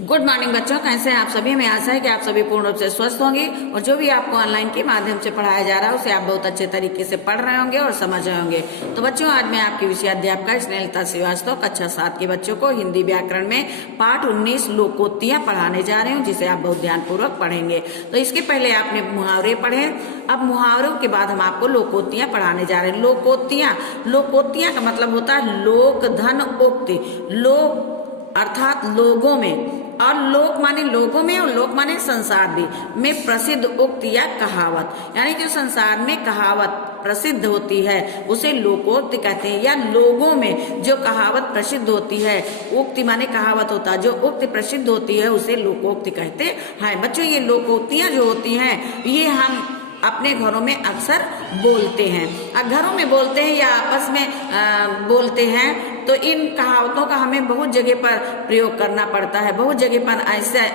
Good morning बच्चों, कैसे हैं आप सभी। हमें आशा है कि आप सभी पूर्ण रूप से स्वस्थ होंगे और जो भी आपको ऑनलाइन के माध्यम से पढ़ाया जा रहा है उसे आप बहुत अच्छे तरीके से पढ़ रहे होंगे और समझ रहे होंगे। तो बच्चों, आज मैं आपकी विषय अध्यापिका स्नेहलता श्रीवास्तव कक्षा 7 के बच्चों को हिंदी व्याकरण में पाठ 19 लोकोक्तियां पढ़ाने जा रही हूँ, जिसे आप बहुत ध्यान पूर्वक पढ़ेंगे। तो इसके पहले आपने मुहावरे पढ़े, अब मुहावरों के बाद हम आपको लोकोक्तियां पढ़ाने जा रहे हैं। लोकोक्तियां का मतलब होता है लोक धन उक्ति। लोक अर्थात लोगों में, और लोक माने लोगों में, और लोक माने संसार में प्रसिद्ध उक्ति या कहावत, यानी कि संसार में कहावत प्रसिद्ध होती है उसे लोकोक्ति कहते हैं। या लोगों में जो कहावत प्रसिद्ध होती है, उक्ति माने कहावत होता है, जो उक्ति प्रसिद्ध होती है उसे लोकोक्ति कहते हैं। बच्चों, ये लोकोक्तियां जो होती हैं ये हम अपने घरों में अक्सर बोलते हैं। घरों में बोलते हैं या आपस में बोलते हैं, तो इन कहावतों का हमें बहुत जगह पर प्रयोग करना पड़ता है। बहुत जगह पर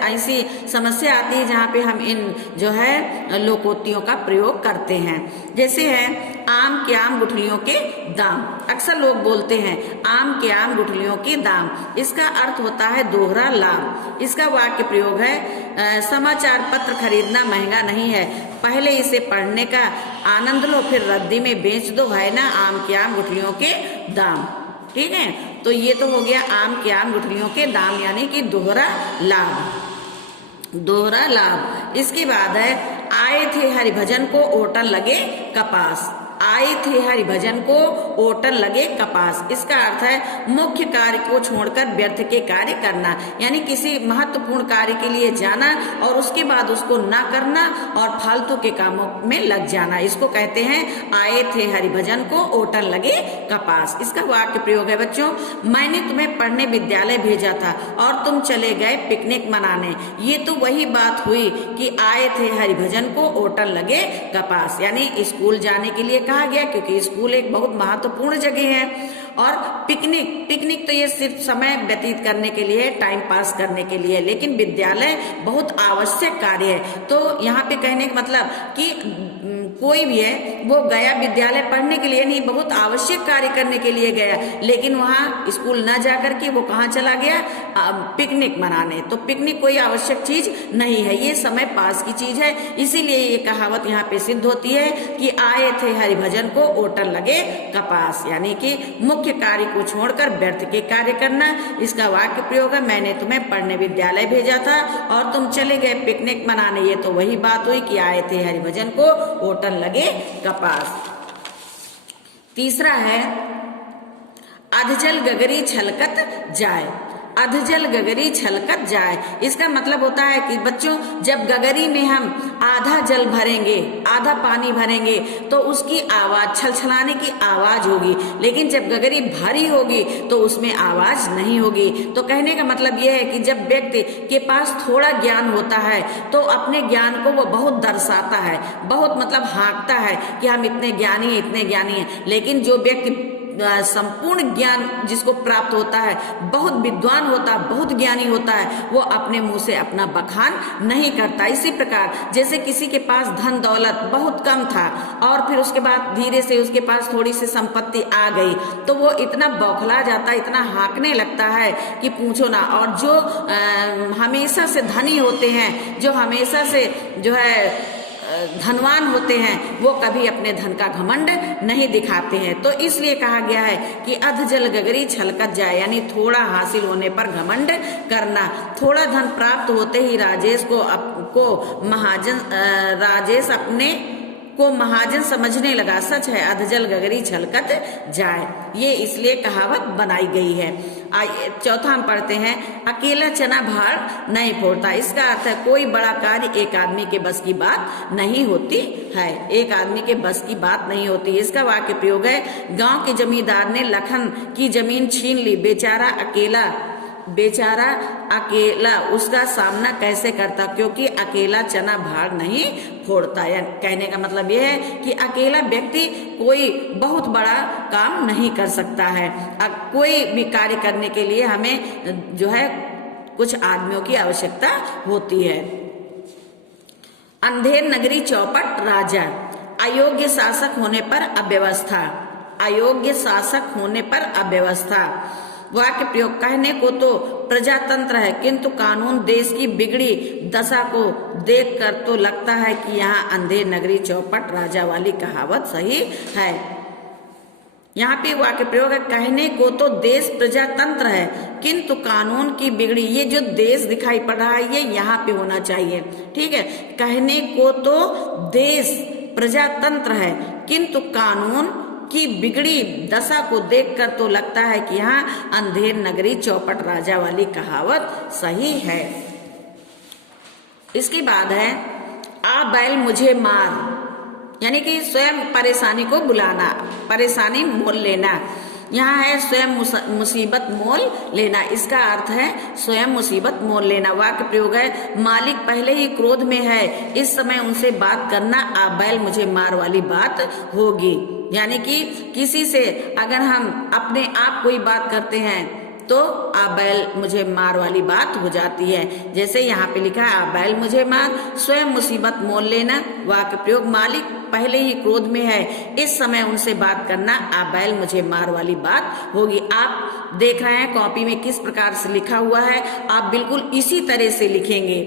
ऐसी समस्या आती है जहाँ पे हम इन जो है लोकोक्तियों का प्रयोग करते हैं। जैसे है आम के आम गुठलियों के दाम। अक्सर लोग बोलते हैं आम के आम गुठलियों के दाम। इसका अर्थ होता है दोहरा लाभ। इसका वाक्य प्रयोग है समाचार पत्र खरीदना महंगा नहीं है, पहले इसे पढ़ने का आनंद लो, फिर रद्दी में बेच दो, है ना आम के आम गुठलियों के दाम। ठीक है, तो ये तो हो गया आम के आम गुठलियों के दाम, यानी कि दोहरा लाभ। दोहरा लाभ। इसके बाद है आए थे हरिभजन को ओटन लगे कपास। आए थे हरिभजन को ओटन लगे कपास। इसका अर्थ है मुख्य कार्य को छोड़कर व्यर्थ के कार्य करना, यानी किसी महत्वपूर्ण कार्य के लिए जाना और उसके बाद उसको ना करना और फालतू के कामों में लग जाना, इसको कहते हैं आए थे हरिभजन को ओटन लगे कपास। इसका वाक्य प्रयोग है बच्चों, मैंने तुम्हें पढ़ने विद्यालय भेजा था और तुम चले गए पिकनिक मनाने। ये तो वही बात हुई कि आए थे हरिभजन को ओटन लगे कपास, यानी स्कूल जाने के लिए कहा गया क्योंकि स्कूल एक बहुत महत्वपूर्ण जगह है। और पिकनिक तो ये सिर्फ समय व्यतीत करने के लिए, टाइम पास करने के लिए, लेकिन विद्यालय बहुत आवश्यक कार्य है। तो यहाँ पे कहने का मतलब कि कोई भी है वो गया विद्यालय पढ़ने के लिए नहीं, बहुत आवश्यक कार्य करने के लिए गया, लेकिन वहाँ स्कूल न जाकर के वो कहाँ चला गया, पिकनिक मनाने। तो पिकनिक कोई आवश्यक चीज नहीं है, ये समय पास की चीज है। इसीलिए ये कहावत यहाँ पे सिद्ध होती है कि आए थे हरिभजन को ओटन लगे कपास, यानी कि मुख्य कार्य को छोड़कर व्यर्थ के कार्य करना। इसका वाक्य प्रयोग है मैंने तुम्हें पढ़ने विद्यालय भेजा था और तुम चले गए पिकनिक मनाने। ये तो वही बात हुई कि आए थे हरिभजन को ओटन लगे कपास। तीसरा है अधजल गगरी छलकत जाए। अधजल गगरी छलकत जाए, इसका मतलब होता है कि बच्चों जब गगरी में हम आधा जल भरेंगे, आधा पानी भरेंगे, तो उसकी आवाज, छलछलाने की आवाज होगी, लेकिन जब गगरी भरी होगी तो उसमें आवाज नहीं होगी। तो कहने का मतलब यह है कि जब व्यक्ति के पास थोड़ा ज्ञान होता है तो अपने ज्ञान को वो बहुत दर्शाता है, बहुत मतलब हाँकता है कि हम इतने ज्ञानी हैं। लेकिन जो व्यक्ति संपूर्ण ज्ञान जिसको प्राप्त होता है, बहुत विद्वान होता है, बहुत ज्ञानी होता है, वो अपने मुंह से अपना बखान नहीं करता। इसी प्रकार जैसे किसी के पास धन दौलत बहुत कम था और फिर उसके बाद धीरे से उसके पास थोड़ी सी संपत्ति आ गई, तो वो इतना बौखला जाता है, इतना हाँकने लगता है कि पूछो ना। और जो हमेशा से धनी होते हैं, जो हमेशा से जो है धनवान होते हैं, वो कभी अपने धन का घमंड नहीं दिखाते हैं। तो इसलिए कहा गया है कि अधजल गगरी छलकत जाए, यानी थोड़ा हासिल होने पर घमंड करना। थोड़ा धन प्राप्त होते ही राजेश अपने को महाजन समझने लगा। सच है अधजल गगरी छलकत जाए, ये इसलिए कहावत बनाई गई है। चौथा हम पढ़ते हैं अकेला चना भार नहीं फोड़ता। इसका अर्थ है कोई बड़ा कार्य एक आदमी के बस की बात नहीं होती है, एक आदमी के बस की बात नहीं होती। इसका वाक्य प्रयोग है गांव के जमींदार ने लखन की जमीन छीन ली, बेचारा अकेला उसका सामना कैसे करता, क्योंकि अकेला चना भार नहीं फोड़ता। या कहने का मतलब यह है कि अकेला व्यक्ति कोई बहुत बड़ा काम नहीं कर सकता है। कोई भी कार्य करने के लिए हमें जो है कुछ आदमियों की आवश्यकता होती है। अंधेर नगरी चौपट राजा। अयोग्य शासक होने पर अव्यवस्था। अयोग्य शासक होने पर अव्यवस्था। वाक्य प्रयोग, कहने को तो प्रजातंत्र है किंतु कानून देश की बिगड़ी दशा को देखकर तो लगता है कि यहाँ अंधेर नगरी चौपट राजा वाली कहावत सही है। यहाँ पे वाक्य प्रयोग है, कहने को तो देश प्रजातंत्र है किंतु कानून की बिगड़ी, ये जो देश दिखाई पड़ रहा है ये यहाँ पे होना चाहिए, ठीक है। कहने को तो देश प्रजातंत्र है किंतु कानून की बिगड़ी दशा को देखकर तो लगता है कि यहाँ अंधेर नगरी चौपट राजा वाली कहावत सही है। इसके बाद है, आ बैल मुझे मार, यानी कि स्वयं परेशानी को बुलाना, परेशानी मोल लेना। यहाँ है स्वयं मुसीबत मोल लेना, इसका अर्थ है स्वयं मुसीबत मोल लेना। वाक्य प्रयोग है, मालिक पहले ही क्रोध में है, इस समय उनसे बात करना आ बैल मुझे मार वाली बात होगी। यानी कि किसी से अगर हम अपने आप कोई बात करते हैं तो आ बैल मुझे मार वाली बात हो जाती है। जैसे यहाँ पे लिखा है, आ बैल मुझे मार, स्वयं मुसीबत मोल लेना। वाक्य प्रयोग, मालिक पहले ही क्रोध में है, इस समय उनसे बात करना आ बैल मुझे मार वाली बात होगी। आप देख रहे हैं कॉपी में किस प्रकार से लिखा हुआ है, आप बिल्कुल इसी तरह से लिखेंगे।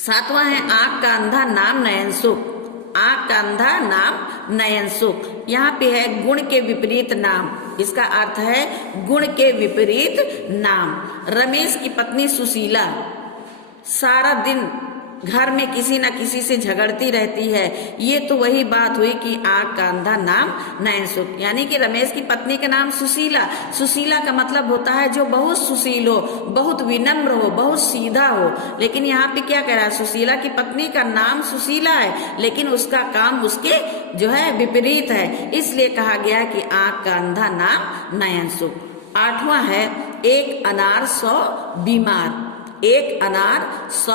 7वां है, आंख का अंधा नाम नयन सुख, आंख का अंधा नाम नयन सुख। यहाँ पे है गुण के विपरीत नाम, इसका अर्थ है गुण के विपरीत नाम। रमेश की पत्नी सुशीला सारा दिन घर में किसी न किसी से झगड़ती रहती है, ये तो वही बात हुई कि आंख का अंधा नाम नयन सुख। यानी कि रमेश की पत्नी का नाम सुशीला, सुशीला का मतलब होता है जो बहुत सुशील हो, बहुत विनम्र हो, बहुत सीधा हो। लेकिन यहाँ पे क्या कह रहा है, सुशीला की पत्नी का नाम सुशीला है लेकिन उसका काम उसके जो है विपरीत है, इसलिए कहा गया कि आंख का अंधा नाम नयन सुख। 8वां है, एक अनार 100 बीमार, एक अनार 100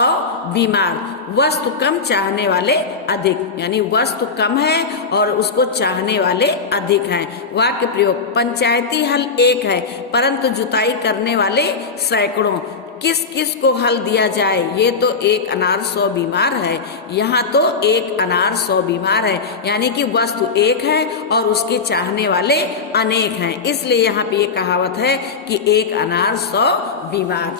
बीमार। वस्तु कम चाहने वाले अधिक, यानी वस्तु कम है और उसको चाहने वाले अधिक हैं। वाक्य प्रयोग, पंचायती हल एक है परंतु जुताई करने वाले सैकड़ों, किस किस को हल दिया जाए, ये तो एक अनार 100 बीमार है, यहाँ तो एक अनार 100 बीमार है। यानी कि वस्तु एक है और उसके चाहने वाले अनेक हैं, इसलिए यहाँ पे ये कहावत है कि एक अनार 100 बीमार।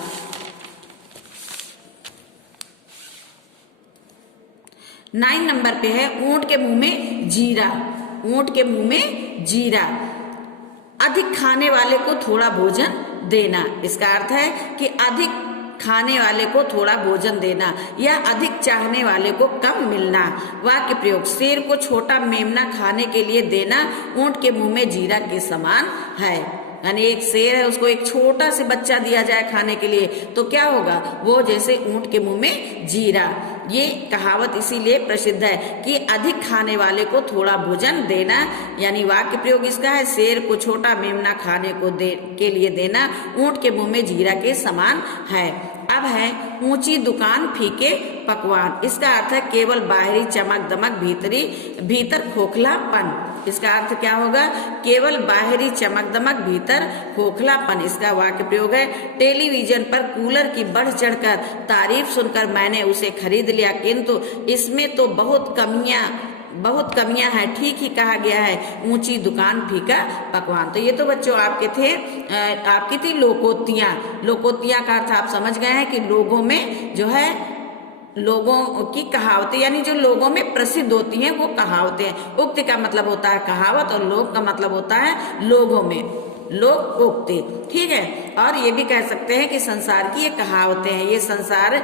9 नंबर पे है, ऊंट के मुंह में जीरा, ऊंट के मुंह में जीरा। अधिक खाने वाले को थोड़ा भोजन देना, इसका अर्थ है कि अधिक खाने वाले को थोड़ा भोजन देना या अधिक चाहने वाले को कम मिलना। वाक्य प्रयोग, शेर को छोटा मेमना खाने के लिए देना ऊंट के मुंह में जीरा के समान है। यानी एक शेर है, उसको एक छोटा से बच्चा दिया जाए खाने के लिए तो क्या होगा, वो जैसे ऊंट के मुंह में जीरा। ये कहावत इसीलिए प्रसिद्ध है कि अधिक खाने वाले को थोड़ा भोजन देना। यानी वाक्य प्रयोग इसका है, शेर को छोटा मेमना खाने को के लिए देना ऊंट के मुंह में जीरा के समान है। अब है, ऊंची दुकान फीके पकवान, इसका अर्थ है केवल बाहरी चमक दमक भीतर खोखलापन। इसका अर्थ क्या होगा, केवल बाहरी चमक दमक भीतर खोखलापन। इसका वाक्य प्रयोग है, टेलीविजन पर कूलर की बढ़ चढ़कर तारीफ सुनकर मैंने उसे खरीद लिया किंतु इसमें तो बहुत कमियां हैं, ठीक ही कहा गया है, ऊंची दुकान फीका पकवान। तो ये तो बच्चों आपकी थी लोकोक्तियां। लोकोक्तियां का अर्थ आप समझ गए हैं कि लोगों में जो है लोगों की कहावतें, यानी जो लोगों में प्रसिद्ध होती हैं वो कहावतें हैं। उक्ति का मतलब होता है कहावत और लोक का मतलब होता है लोगों में, लोक उक्ति, ठीक है। और ये भी कह सकते हैं कि संसार की ये कहावतें हैं, ये संसार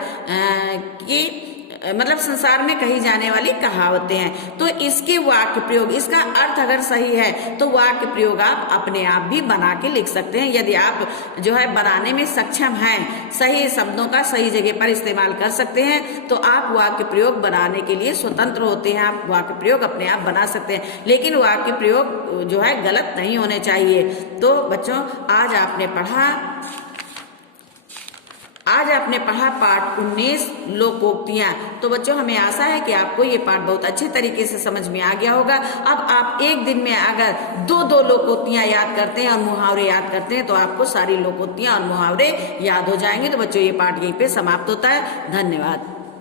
की मतलब संसार में कही जाने वाली कहावतें हैं। तो इसके वाक्य प्रयोग, इसका अर्थ अगर सही है तो वाक्य प्रयोग आप अपने आप भी बना के लिख सकते हैं। यदि आप जो है बनाने में सक्षम हैं, सही शब्दों का सही जगह पर इस्तेमाल कर सकते हैं, तो आप वाक्य प्रयोग बनाने के लिए स्वतंत्र होते हैं, आप वाक्य प्रयोग अपने आप बना सकते हैं। लेकिन वाक्य प्रयोग जो है गलत नहीं होने चाहिए। तो बच्चों आज आपने पढ़ा पाठ 19 लोकोक्तियां। तो बच्चों हमें आशा है कि आपको ये पाठ बहुत अच्छे तरीके से समझ में आ गया होगा। अब आप एक दिन में अगर 2-2 लोकोक्तियां याद करते हैं और मुहावरे याद करते हैं तो आपको सारी लोकोक्तियां और मुहावरे याद हो जाएंगे। तो बच्चों ये पाठ यहीं पे समाप्त होता है। धन्यवाद।